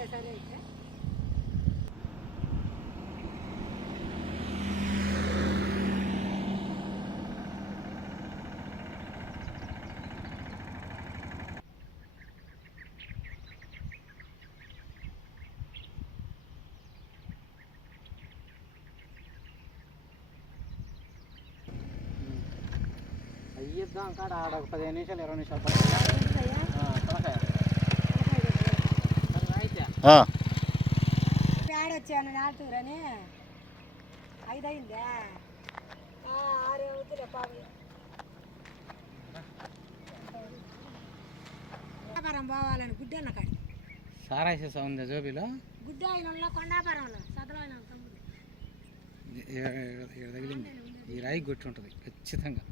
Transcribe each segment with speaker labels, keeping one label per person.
Speaker 1: సరే సరే అయితే
Speaker 2: అయ్యిద్దాం కాడ ఆడ ఒక పదిహేను నిమిషాలు ఇరవై నిమిషాలు సరే, అయితే.
Speaker 3: ఆ,
Speaker 1: పేడ వచ్చాను నాటురని. ఐదు అయిందా ఆ, ఆరే కొండాపురం పోవాలని కాడి
Speaker 2: ఉంది జోబీలో?
Speaker 1: గుడ్డ అయిన కొండాపురంలో తమ్ముడు.
Speaker 2: ఈ- రాయి కొట్టి ఉంటుంది ఖచ్చితంగా.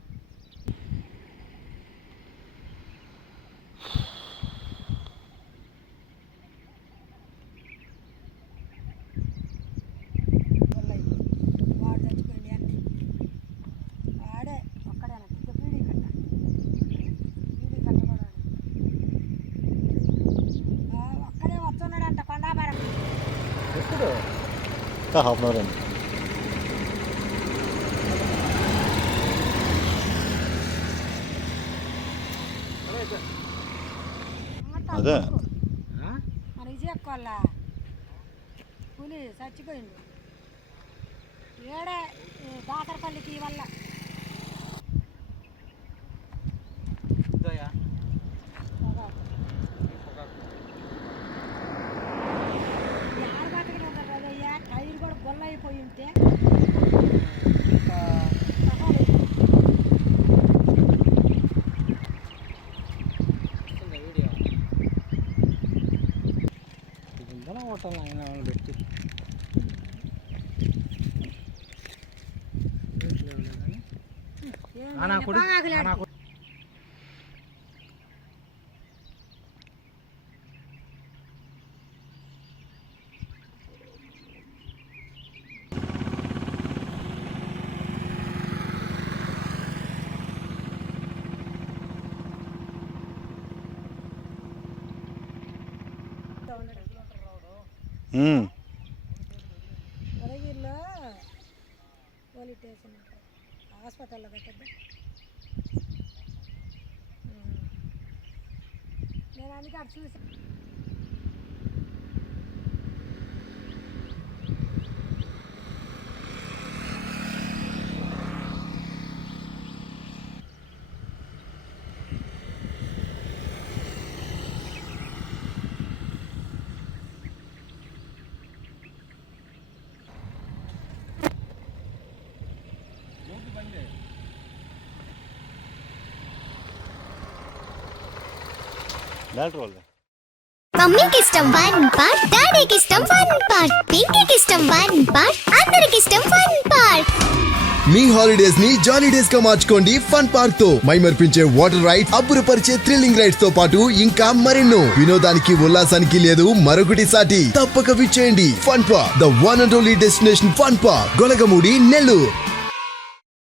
Speaker 3: ఇంకా హాఫ్ అన్ అవర్ అండి అదే.
Speaker 1: మన విజయక్కోళ్ళ పులి చచ్చిపోయింది ఏడే దాసరపల్లికి వల్ల
Speaker 2: హోటల్ ఆయన వాళ్ళు పెట్టి. నా కొడుకు-
Speaker 1: పొగాకులు పోలీస్ స్టేషన్ హాస్పిటల్లో కట్టద్దా నేను అందుకే అటు చూసాను
Speaker 3: డైరెక్టర్ వాళ్ళది
Speaker 4: మమ్మీకి ఇష్టం వన్ పార్ట్ డాడీకి ఇష్టం వన్ పార్ట్ పింకీకి ఇష్టం వన్ పార్ట్ అందరికి ఇష్టం వన్ పార్ట్
Speaker 5: మీ హాలిడేస్ని జాలీ డేస్గా మార్చుకోండి ఫన్ పార్క్తో. మైమర్పించే వాటర్ రైడ్స్ అబ్బురపరిచే థ్రిల్లింగ్ రైడ్స్తో పాటు ఇంకా మరెన్నో. వినోదానికి ఉల్లాసానికి లేదు మరొకటి సాటి. తప్పక విచ్చేయండి. Fun park the one and only destination fun park Golagamudi Nellore.